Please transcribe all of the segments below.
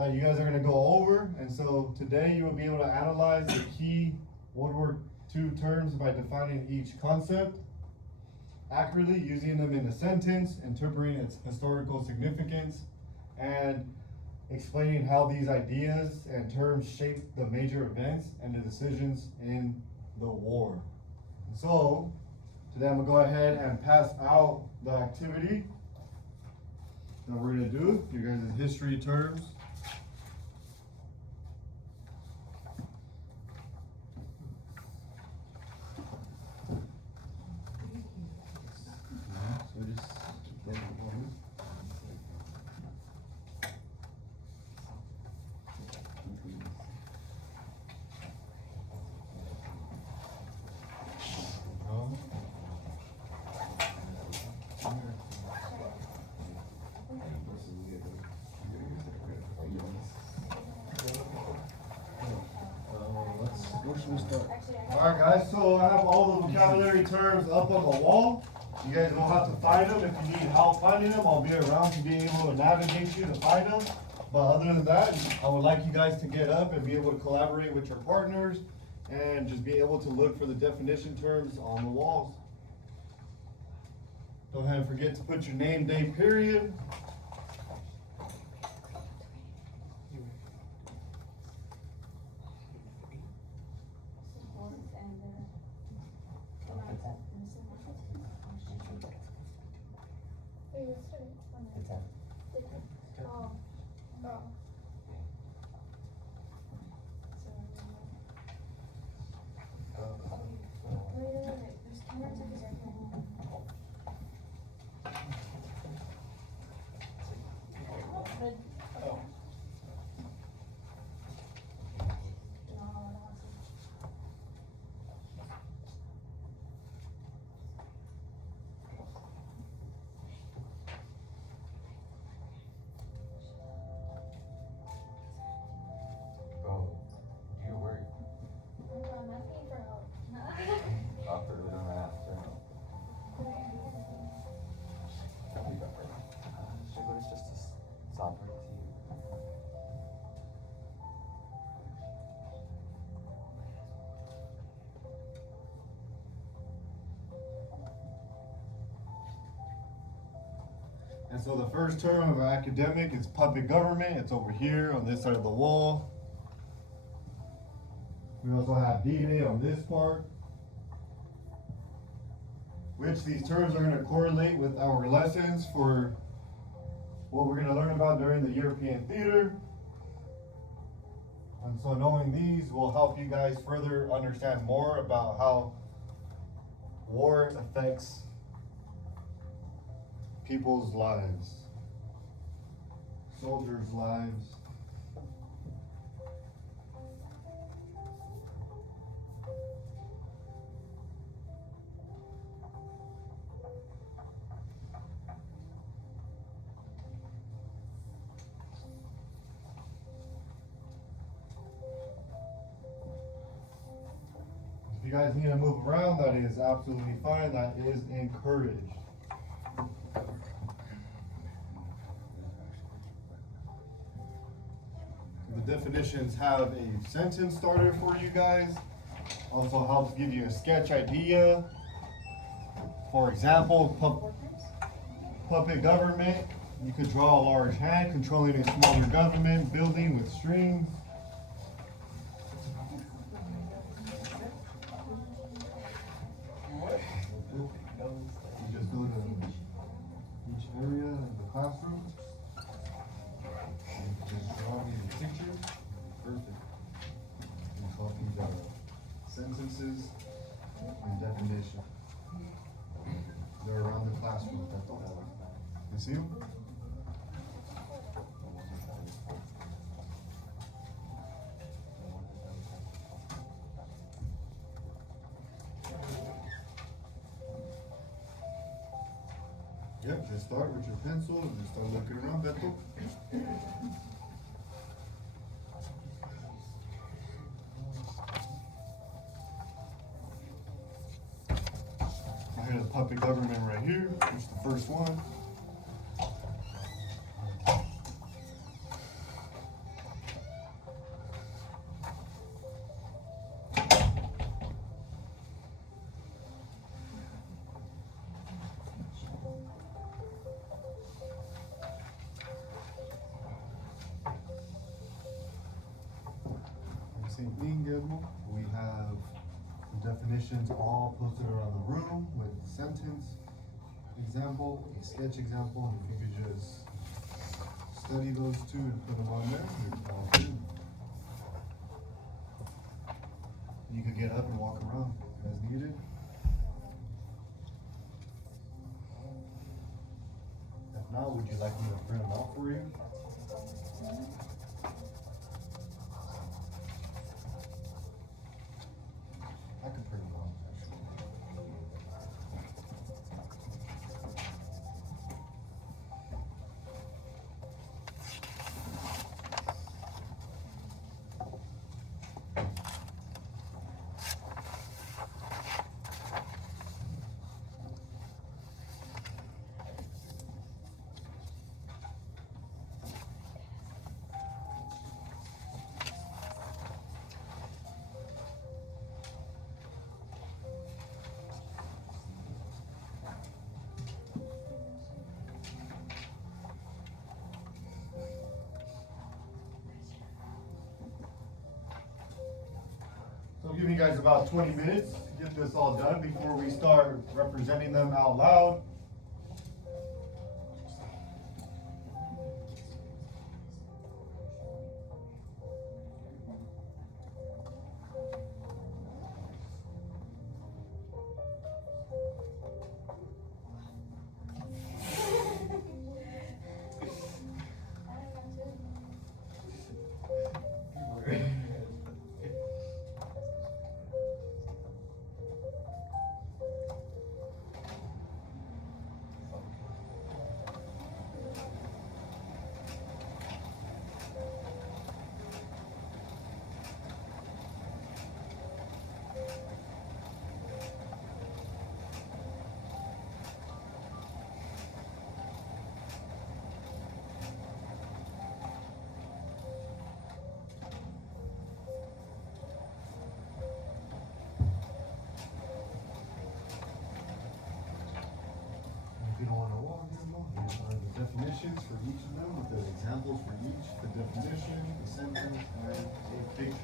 that you guys are going to go over. And so today you will be able to analyze the key World War II terms by defining each concept accurately, using them in a sentence, interpreting its historical significance, and explaining how these ideas and terms shape the major events and the decisions in the war. So today I'm going to go ahead and pass out the activity that we're going to do, you guys' history terms. So just keep that going. Where should we start? Alright guys, so I have all the vocabulary terms up on the wall. You guys will have to find them. If you need help finding them, I'll be around to be able to navigate you to find them. But other than that, I would like you guys to get up and be able to collaborate with your partners and just be able to look for the definition terms on the walls. Don't have to forget to put your name, day, period. And so the first term of our academic is puppet government. It's over here on this side of the wall. We also have D-Day on this part, which these terms are going to correlate with our lessons for what we're going to learn about during the European theater. And so knowing these will help you guys further understand more about how war affects people's lives, soldiers' lives. If you guys need to move around, that is absolutely fine. That is encouraged. The definitions have a sentence starter for you guys. Also helps give you a sketch idea. For example, puppet government. You could draw a large hand controlling a smaller government building with strings. You just go to each area of the classroom. Just draw me the picture. Perfect. And call these sentences and definition. They're around the classroom. That's all. You see them? Yep, just start with your pencil and just start looking around, Beto. I hear the puppet government right here. Here's the first one. same thing, Guillermo. We have the definitions all posted around the room with sentence example, a sketch example. If you could just study those two and put them on there, you're all good. You could get up and walk around as needed. If not, would you like me to print them out for you? I could print them out, actually. So I'll give you guys about 20 minutes to get this all done before we start representing them out loud. If you don't want to walk anymore, these are the definitions for each of them, with the examples for each, the definition, the sentence, and a picture.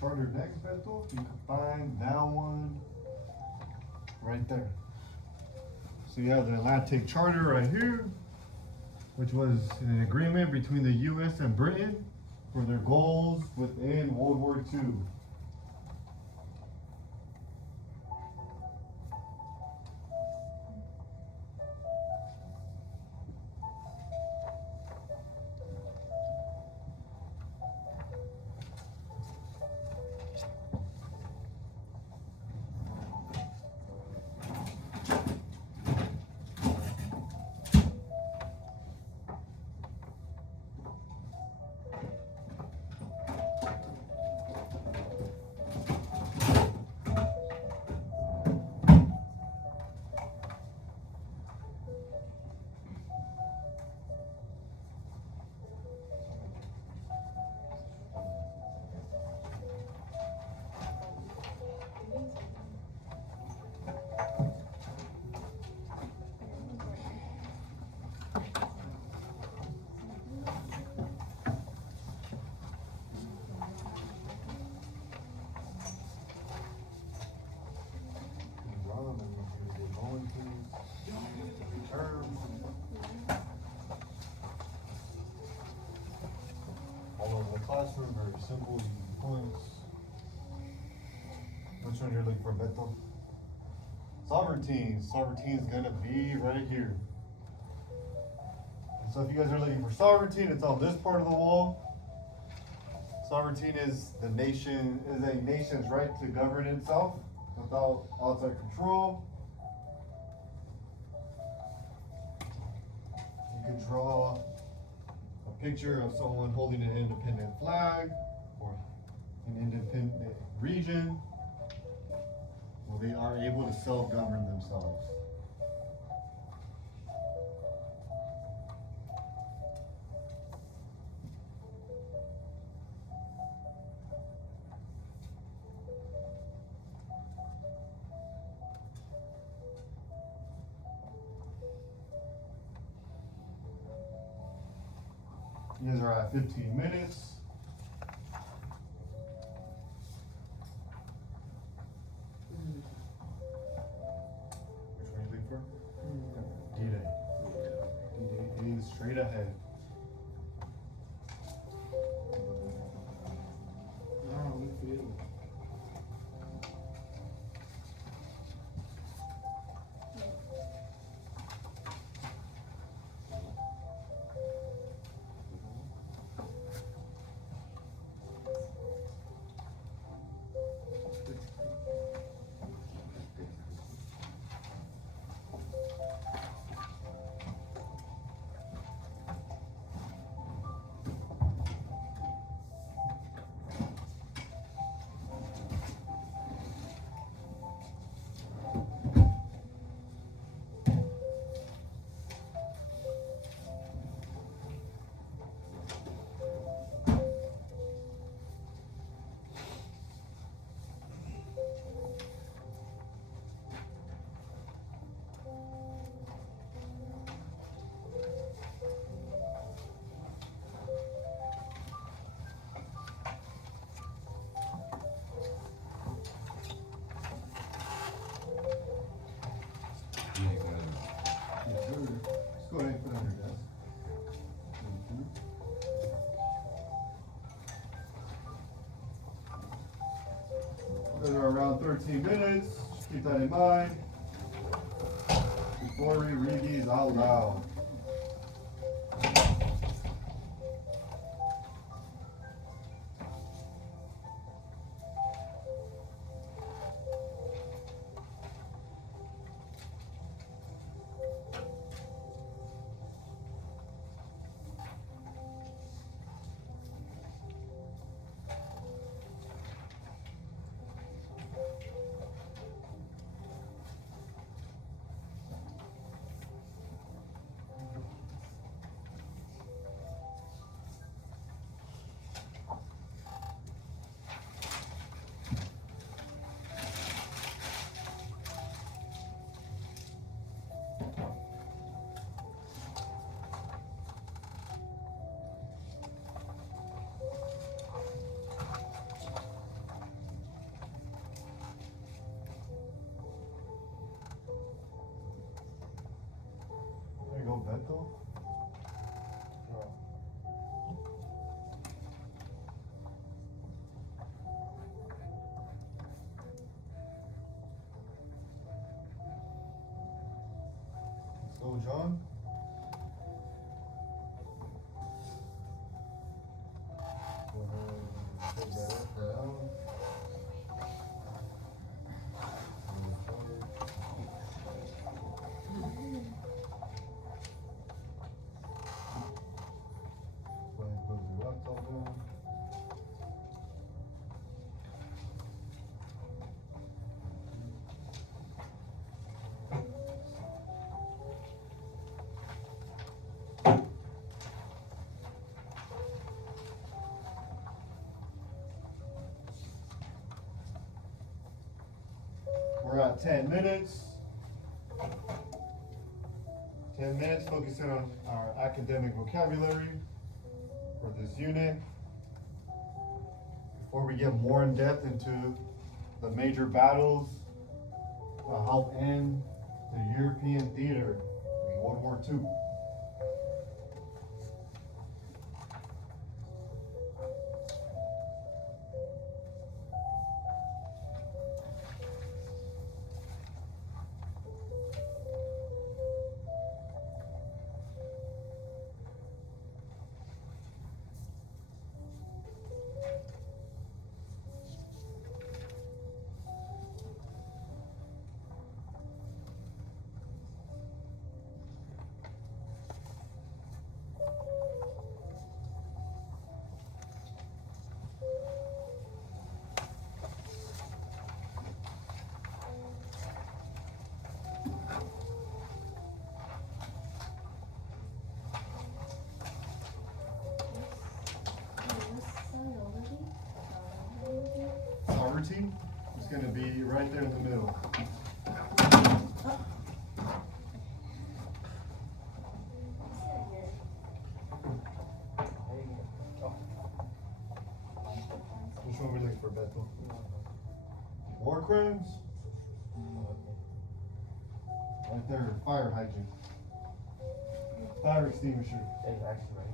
Charter next, Beto, you can find that one right there. So you have the Atlantic Charter right here, which was an agreement between the US and Britain for their goals within World War II. All over the classroom, very simple, easy points. Which one you're looking for, Beto? Sovereignteen. Sovereignteen's gonna be right here. So if you guys are looking for sovereignteen, it's on this part of the wall. Sovereignteen is a nation's right to govern itself without outside control. You can draw a picture of someone holding an independent flag or an independent region where they are able to self-govern themselves. You guys are at 15 minutes. Which one you leave for? D-Day. D-Day is straight ahead. Go ahead and put it on your desk. Those are around 13 minutes. Just keep that in mind before we read these out loud. There you go, Beto. Let's go, John. Go ahead and take that up for Alan. Go ahead and close your laptop down. We're at 10 minutes. 10 minutes focusing on our academic vocabulary for this unit. Before we get more in depth into the major battles that help end the European theater in World War II. emergency, it's gonna be right there in the middle. Which one we looking for, Beto? War crimes? Right there, fire hydrant. Fire extinguisher. It's actually right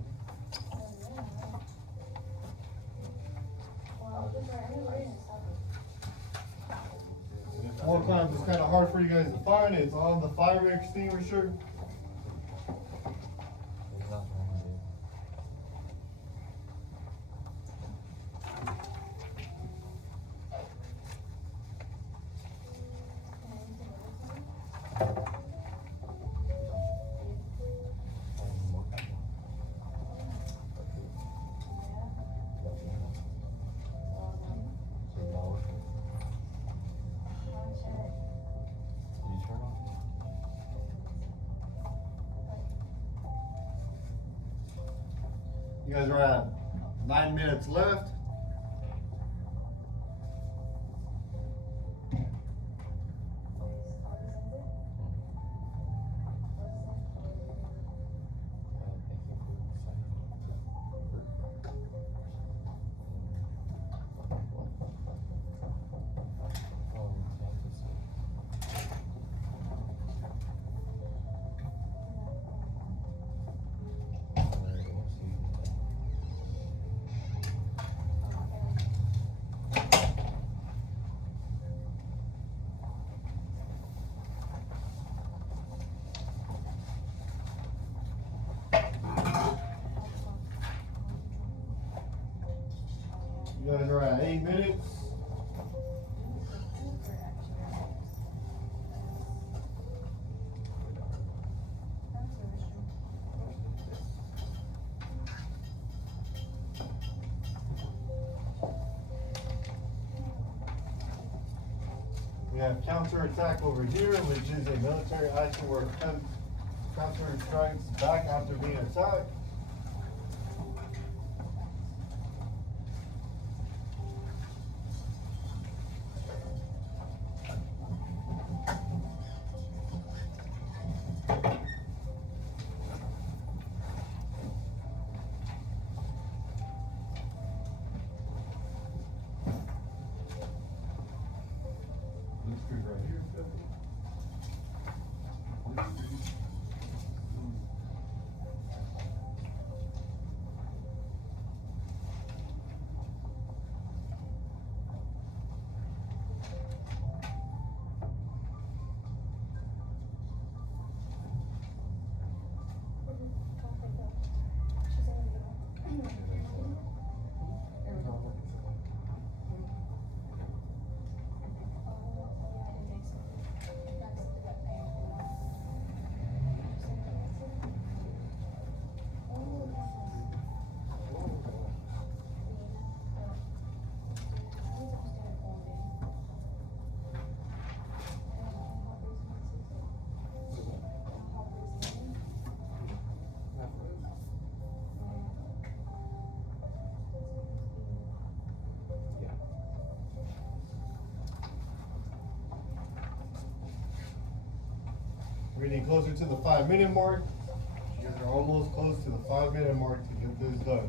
War crimes is kind of hard for you guys to find. It's on the fire extinguisher. You guys are at 9 minutes left. You guys are at 8 minutes. We have counterattack over here, which is a military action where counter strikes back after being attacked. Right here. We're getting closer to the 5-minute mark. You guys are almost close to the 5-minute mark to get this done.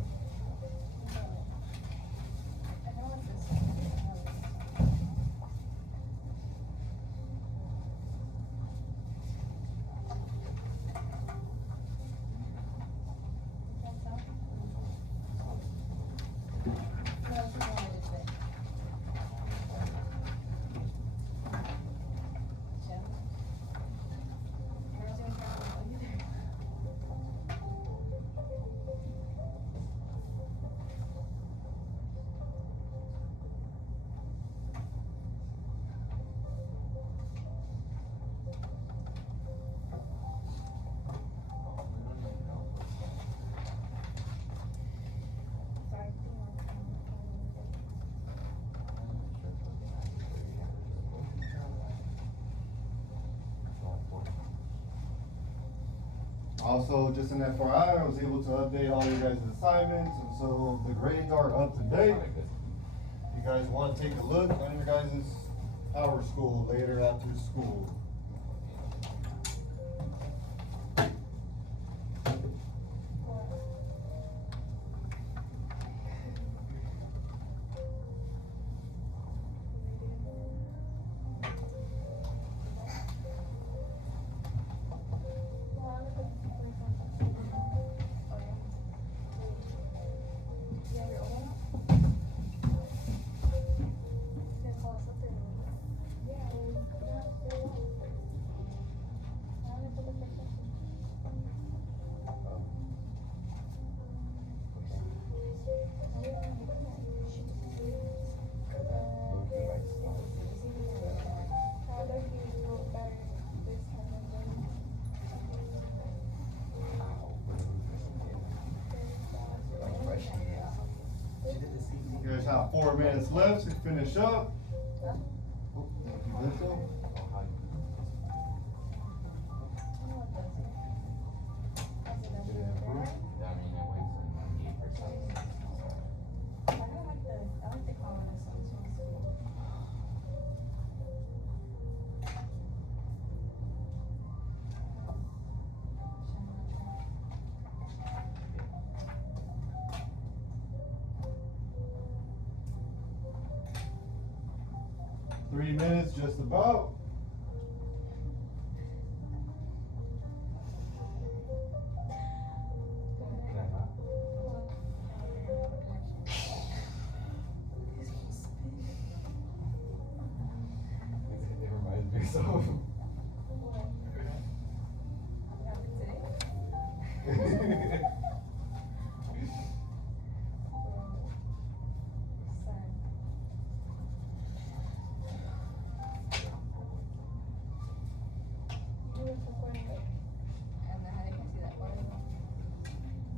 Also, just an FYI, I was able to update all you guys' assignments, and so the grades are up to date. you guys wanna take a look on your guys' power school later after school. You guys have 4 minutes left to finish up. Three minutes, just about. It reminds me so.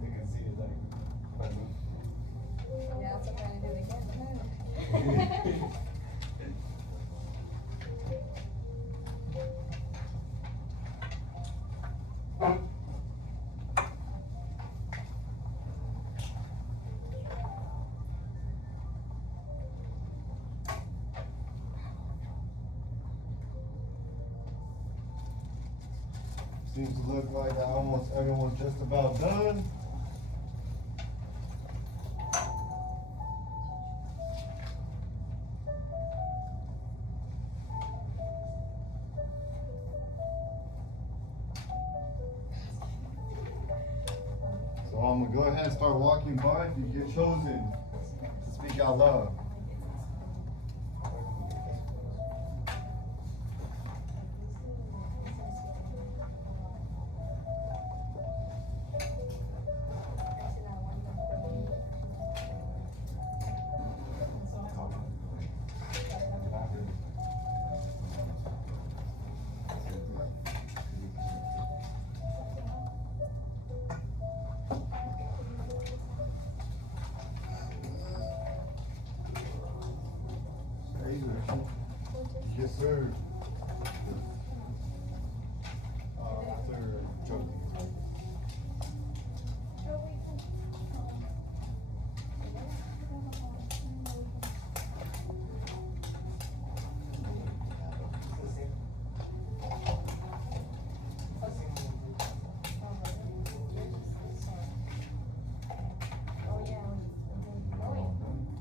They can see it like funny. Yeah, I'm trying to do it again. Seems to look like almost everyone's just about done. So I'm gonna go ahead and start walking by. If you get chosen to speak out loud. Yes, sir. After Joey.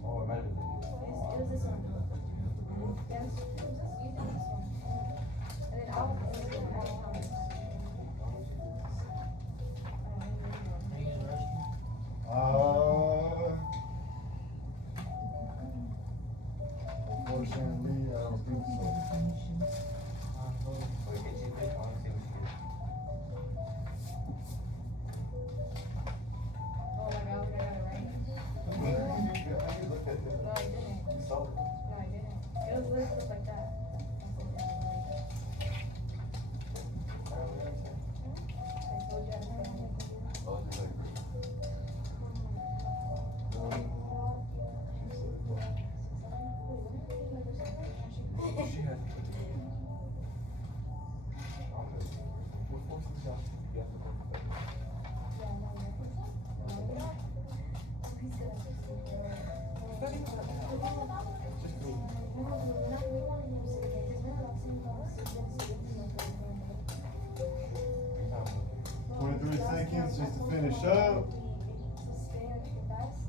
Oh, it might have been. It was this one. Yes, it was this, you did this one. And then I'll. Unfortunately, I don't think so. Wait, can you pick? I wanna see what she gets. Oh my god, we got it right. I looked at it. No, I didn't. You saw it. No, I didn't. It was literally just like that. seconds just to finish up. To stay like the best,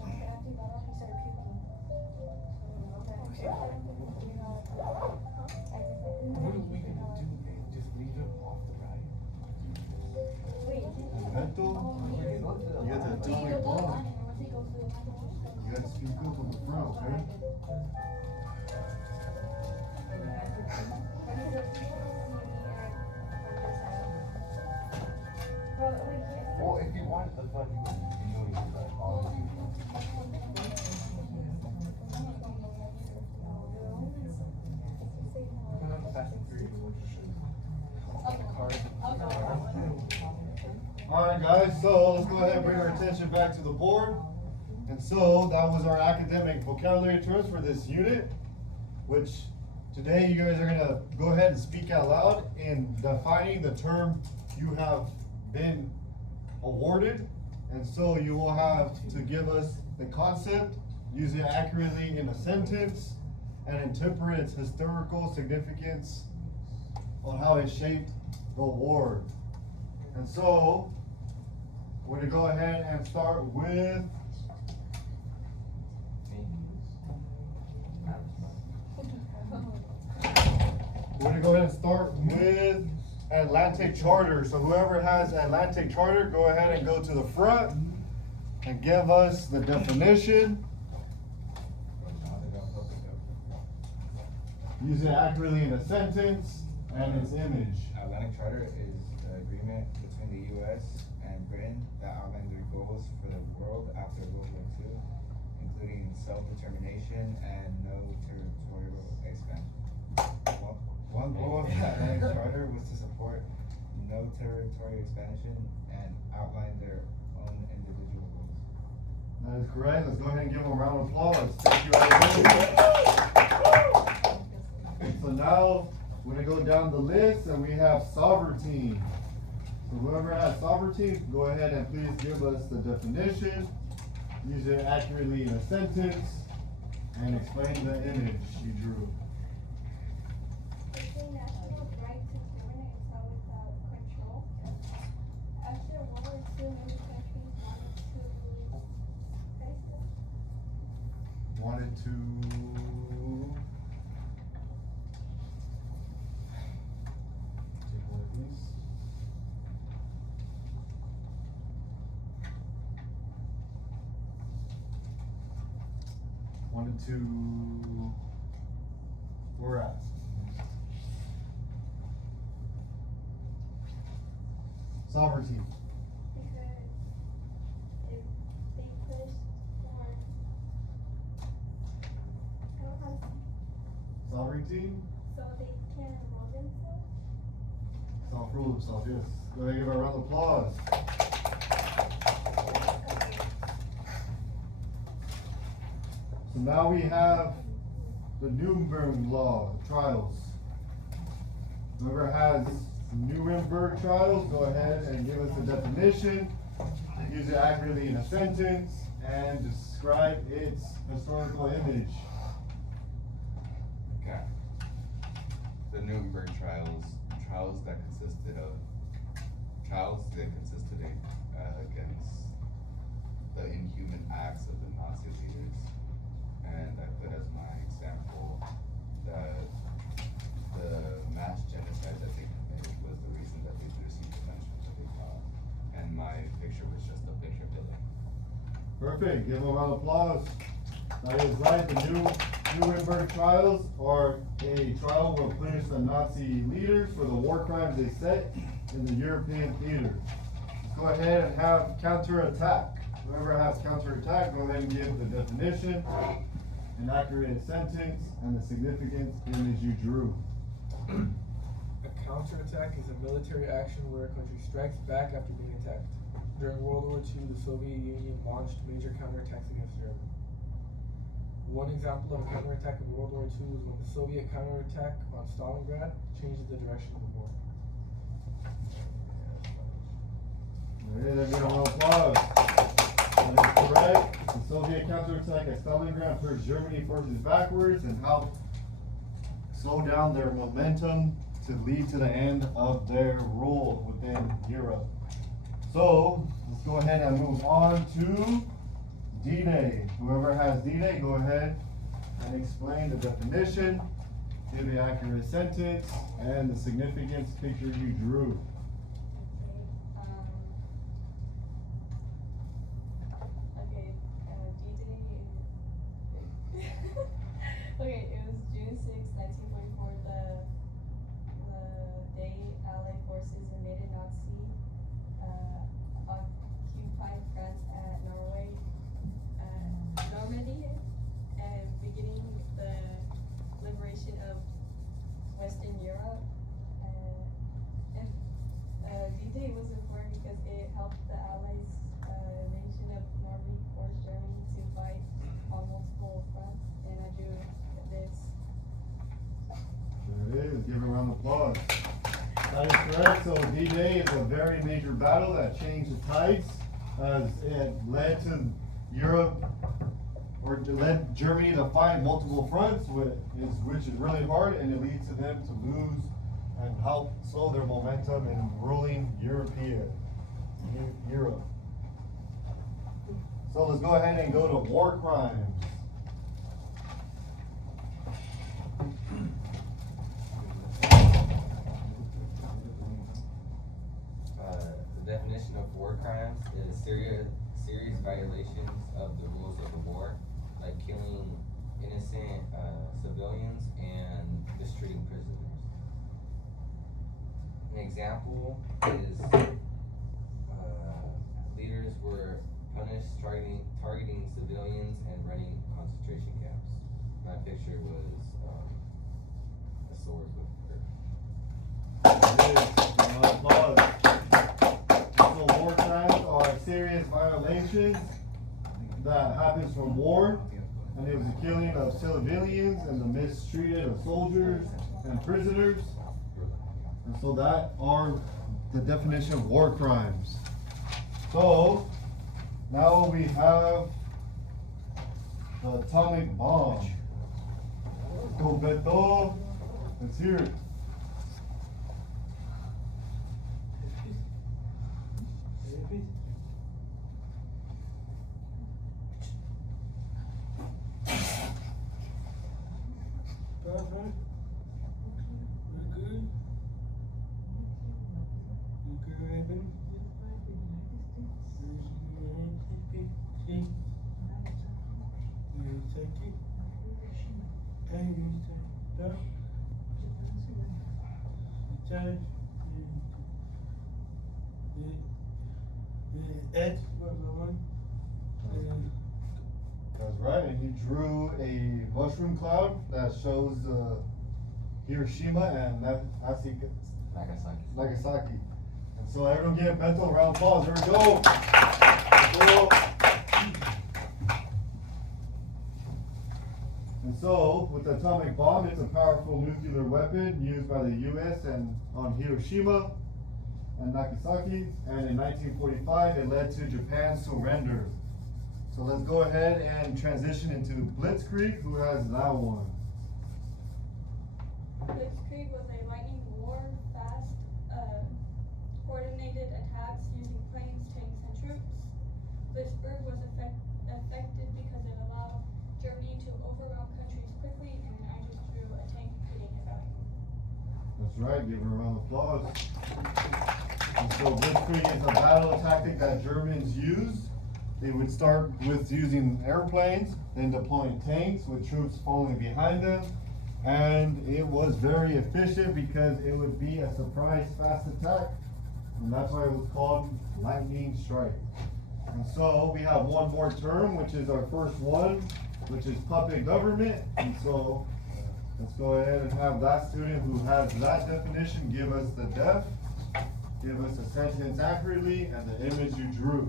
after he got off, he started puking. What are we gonna do, man? Just leave him off the ride? Wait, Mental, you got that atomic bomb. You gotta speak up on the front, okay? Well, if you wanted the fun, you know you could like all the people. Alright guys, so let's go ahead and bring our attention back to the board. And so that was our academic vocabulary terms for this unit, which today you guys are gonna go ahead and speak out loud in defining the term you have been awarded. And so you will have to give us the concept, use it accurately in a sentence, and interpret its historical significance on how it shaped the award. And so, we're gonna go ahead and start with Atlantic Charter. So whoever has Atlantic Charter, go ahead and go to the front and give us the definition. Use it accurately in a sentence and its image. Atlantic Charter is an agreement between the U.S. and Britain that outlined their goals for the world after World War II, including self-determination and no territorial expansion. One goal of the Atlantic Charter was to support no territorial expansion and outline their own individual goals. That is correct. Let's go ahead and give them a round of applause. Thank you, everybody. So now, we're gonna go down the list and we have sovereignty. So whoever has sovereignty, go ahead and please give us the definition, use it accurately in a sentence, and explain the image you drew. It's a national right to govern itself without control. After World War II, many countries Wanted to take one of these. Wanted to, where at? Sovereignty. because if they push for, I don't know, Sovereignty, so they can enroll themselves. self-rule themselves, yes. Go ahead and give a round of applause. So now we have the Nuremberg Law trials. Whoever has Nuremberg trials, go ahead and give us the definition, use it accurately in a sentence, and describe its historical image. Okay. The Nuremberg trials that consisted against the inhuman acts of the Nazi leaders. And I put as my example that the mass genocide that they committed was the reason that they received the punishment that they got. And my picture was just a picture of Hitler. Perfect, give them a round of applause. That is right, the Nuremberg trials are a trial will punish the Nazi leaders for the war crimes they set in the European theater. Let's go ahead and have counterattack. Whoever has counterattack, go ahead and give the definition, an accurate sentence, and the significant image you drew. A counterattack is a military action where a country strikes back after being attacked. During World War II, the Soviet Union launched major counterattacks against Germany. One example of a counterattack in World War II was when the Soviet counterattack on Stalingrad changed the direction of the war. There is a round of applause. That is correct. The Soviet counterattack at Stalingrad pushed Germany forces backwards and helped slow down their momentum to lead to the end of their rule within Europe. So, let's go ahead and move on to D-Day. Whoever has D-Day, go ahead and explain the definition, give the accurate sentence, and the significance picture you drew. Okay, it was June 6, 1944, the day Allied forces invaded Nazi, occupied France at Normandy, and beginning the liberation of Western Europe. D-Day was important because it helped the Allies' invasion of Normandy, forced Germany to fight on multiple fronts, and I drew this. There it is, give a round of applause. That is correct, so D-Day is a very major battle that changed the tides, as it led to Europe, or it led Germany to fight multiple fronts, which is really hard, and it leads to them to lose and help slow their momentum in ruling Europe. So let's go ahead and go to war crimes. The definition of war crimes is serious violations of the rules of the war, like killing innocent civilians and mistreating prisoners. An example is leaders were punished targeting civilians and running concentration camps. My picture was a sword with Applause. So war crimes are serious violations that happens from war, and it was the killing of civilians and the mistreated of soldiers and prisoners. And so that are the definition of war crimes. So now we have the atomic bomb. Go Beto, let's hear it. That's right, and he drew a mushroom cloud that shows Hiroshima and Nagasaki. And so everyone give Bento a round of applause. Here we go. And so, with the atomic bomb, it's a powerful nuclear weapon used by the U.S. and on Hiroshima and Nagasaki. And in 1945, it led to Japan's surrender. So let's go ahead and transition into Blitzkrieg, who has that one. Blitzkrieg was a lightning war, fast, coordinated attacks using planes, tanks, and troops. Blitzkrieg was effective because it allowed Germany to overwhelm countries quickly, and I just drew a tank hitting a valley. That's right, give her a round of applause. And so Blitzkrieg is a battle tactic that Germans used. They would start with using airplanes, then deploying tanks with troops following behind them. And it was very efficient because it would be a surprise fast attack. And that's why it was called lightning strike. And so we have one more term, which is our first one, which is puppet government. And so let's go ahead and have that student who has that definition give us the def, give us a sentence accurately, and the image you drew.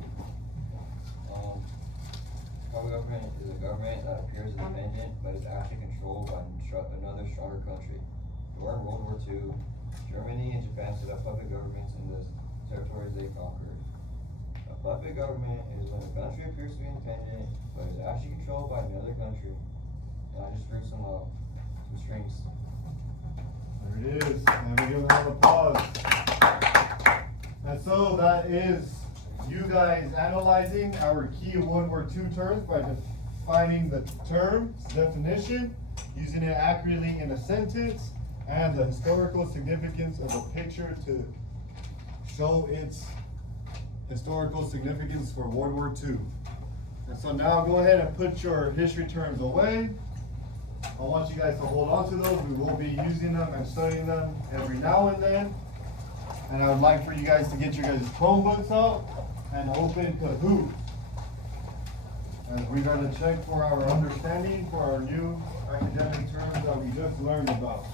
Puppet government is a government that appears independent but is actually controlled by another stronger country. During World War II, Germany and Japan set up puppet governments in the territories they conquered. A puppet government is when a country appears to be independent but is actually controlled by another country. And I just drew some strings. There it is, and we give them an applause. And so that is you guys analyzing our key World War II terms by defining the term's definition, using it accurately in a sentence, and the historical significance of a picture to show its historical significance for World War II. And so now go ahead and put your history terms away. I want you guys to hold on to those. We will be using them and studying them every now and then. And I would like for you guys to get your guys' Chromebooks out and open Kahoot. And we're going to check for our understanding for our new academic terms that we just learned about.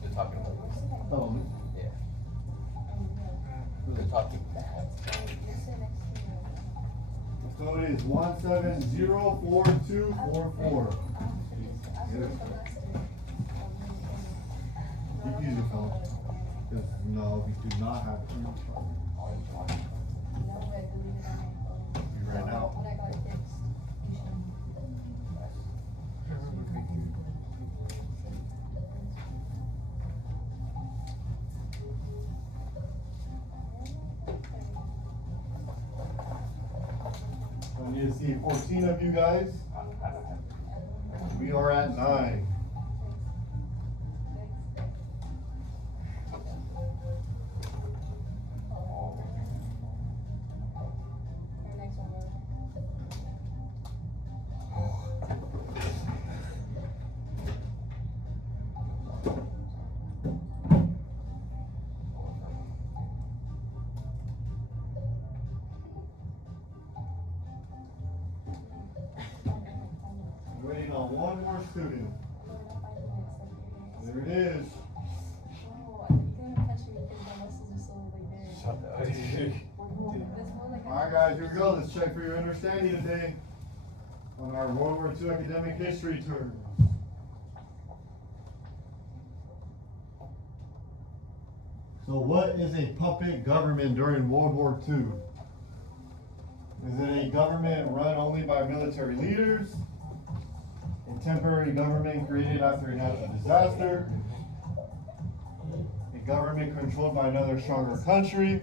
They're talking about Oh, yeah. They're talking. the code is 1704244. You can use your phone. Because no, we do not have it. You ran out. I need to see 14 of you guys. We are at 9. Waiting on one more student. There it is. Alright guys, here we go. Let's check for your understanding today on our World War II academic history terms. So what is a puppet government during World War II? Is it a government run only by military leaders? A temporary government created after a natural disaster? A government controlled by another stronger country?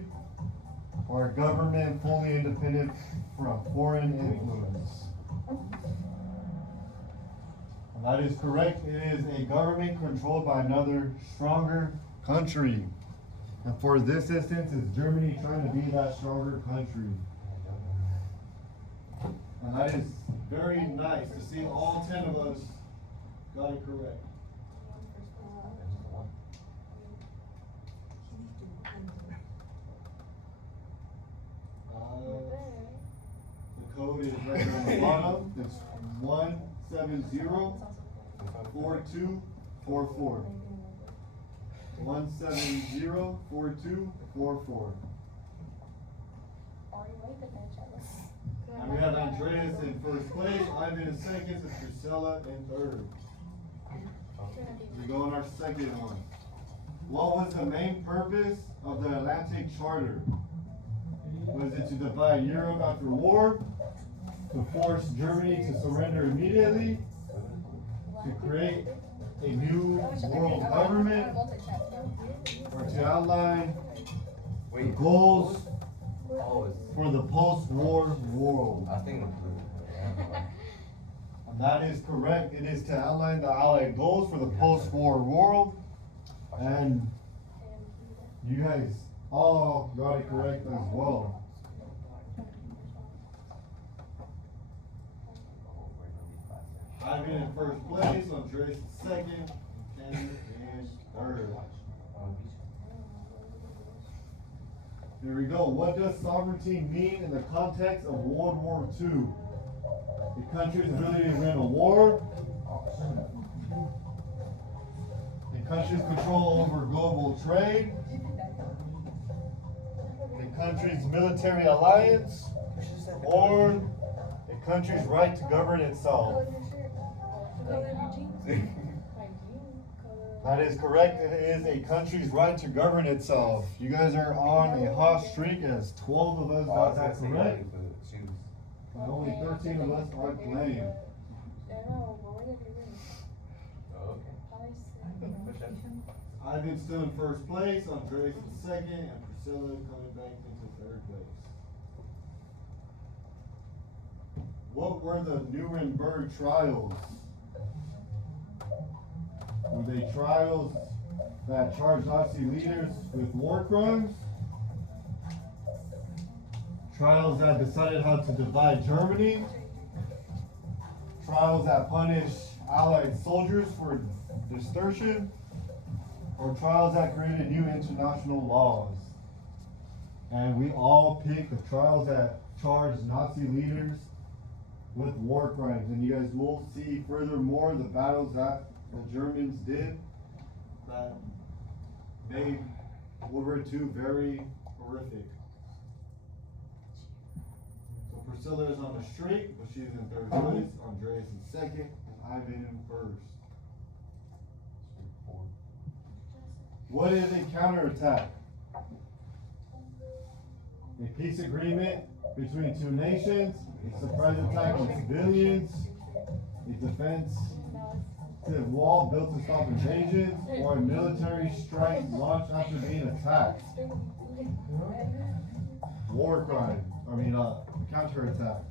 Or a government fully independent from foreign influence? And that is correct. It is a government controlled by another stronger country. And for this instance, is Germany trying to be that stronger country? And that is very nice to see all 10 of us got it correct. The code is right here on the bottom. It's 1704244. 1704244. And we have Andreas in first place, Ivan in second, and Priscilla in third. We go on our second one. What was the main purpose of the Atlantic Charter? Was it to divide Europe after war? To force Germany to surrender immediately? To create a new world government? Or to outline the goals for the post-war world? I think. And that is correct. It is to outline the Allied goals for the post-war world. And you guys all got it correct as well. I've been in first place, Andres in second, Kenny in third. Here we go. What does sovereignty mean in the context of World War II? A country's ability to win a war. A country's control over global trade. A country's military alliance. Or a country's right to govern itself. That is correct. It is a country's right to govern itself. You guys are on a hot streak as 12 of us got that correct. And only 13 of us are playing. Ivan's still in first place, Andres in second, and Priscilla coming back into third place. What were the Nuremberg trials? Were they trials that charged Nazi leaders with war crimes? Trials that decided how to divide Germany? Trials that punished Allied soldiers for desertion? Or trials that created new international laws? And we all picked the trials that charged Nazi leaders with war crimes. And you guys will see furthermore the battles that the Germans did that made World War II very horrific. So Priscilla is on the streak, but she's in third place. Andreas in second, and Ivan in first. What is a counterattack? A peace agreement between two nations, a surprise attack on civilians, a defensive wall built to stop invasions, or a military strike launched after being attacked. War crime. Counterattack.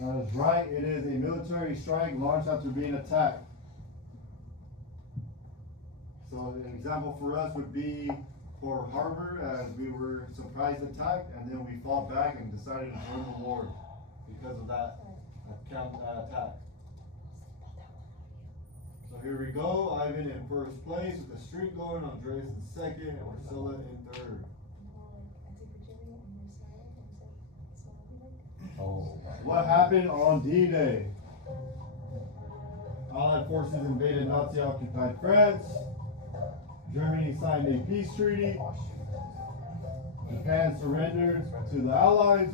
That is right. It is a military strike launched after being attacked. So an example for us would be Pearl Harbor, as we were surprise attacked, and then we fought back and decided to join the war because of that attack. So here we go. Ivan in first place with the streak going, Andres in second, and Priscilla in third. What happened on D-Day? Allied forces invaded Nazi-occupied France. Germany signed a peace treaty. Japan surrendered to the Allies.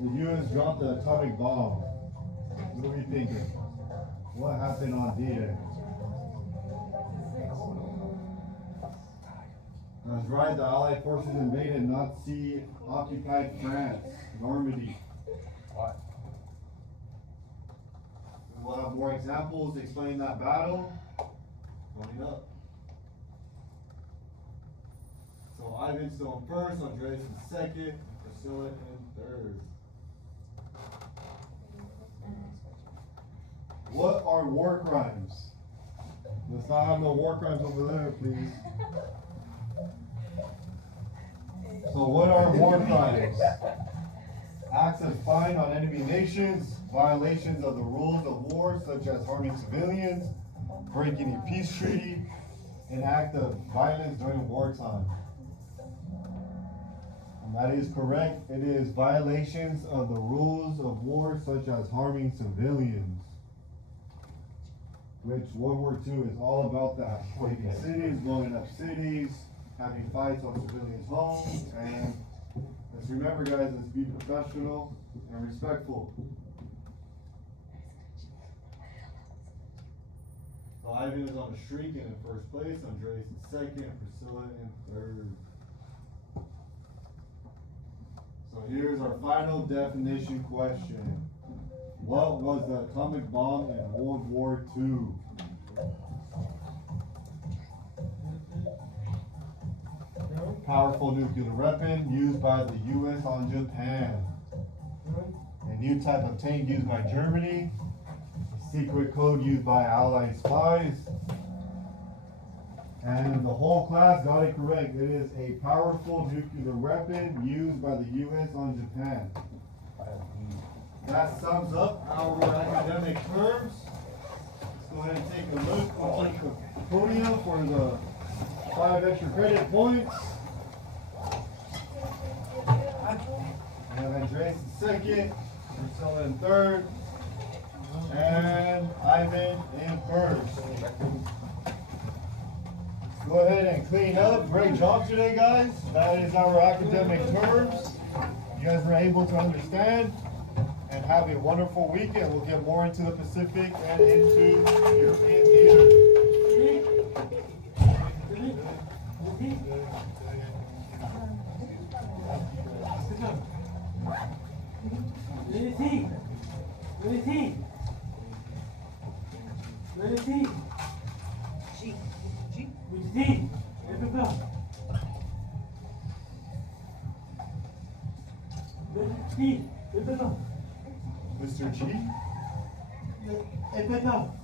The U.S. dropped the atomic bomb. What are we thinking? What happened on D-Day? That's right, the Allied forces invaded Nazi-occupied France, Normandy. We'll have more examples explaining that battle coming up. So Ivan's still in first, Andres in second, Priscilla in third. What are war crimes? Let's not have no war crimes over there, please. So what are war crimes? Acts of spying on enemy nations, violations of the rules of war such as harming civilians, breaking a peace treaty, an act of violence during wartime. And that is correct. It is violations of the rules of war such as harming civilians. Which World War II is all about that. Taking cities, blowing up cities, having fights on civilians' homes, and let's remember guys, let's be professional and respectful. So Ivan is on a streak and in first place, Andres in second, and Priscilla in third. So here's our final definition question. What was the atomic bomb in World War II? Powerful nuclear weapon used by the U.S. on Japan. A new type of tank used by Germany. A secret code used by Allied spies. And the whole class got it correct. It is a powerful nuclear weapon used by the U.S. on Japan. That sums up our academic terms. Let's go ahead and take a look. We'll take the podium for the 5 extra credit points. We have Andres in second, Priscilla in third, and Ivan in first. Go ahead and clean up. Great job today, guys. That is our academic terms. You guys were able to understand and have a wonderful weekend. We'll get more into the Pacific and into European theater. Where is he? Where is he? Where is he? Which is he? Where's the bell? Where's he? Where's the bell? Mr. G, Where's the bell?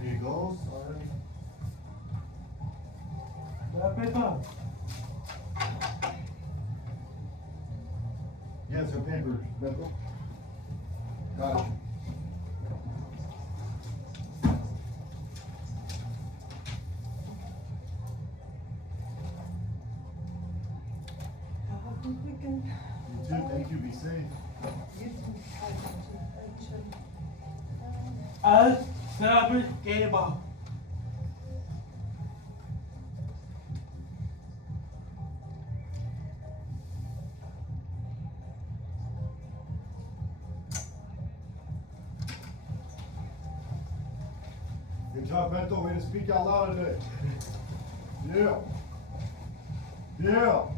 there you go. Sorry. Where's the bell? Yes, her papers, Beto. Got it. You too, thank you, be safe. Unstoppable. Good job, Beto, way to speak out loud today. Yeah. Yeah.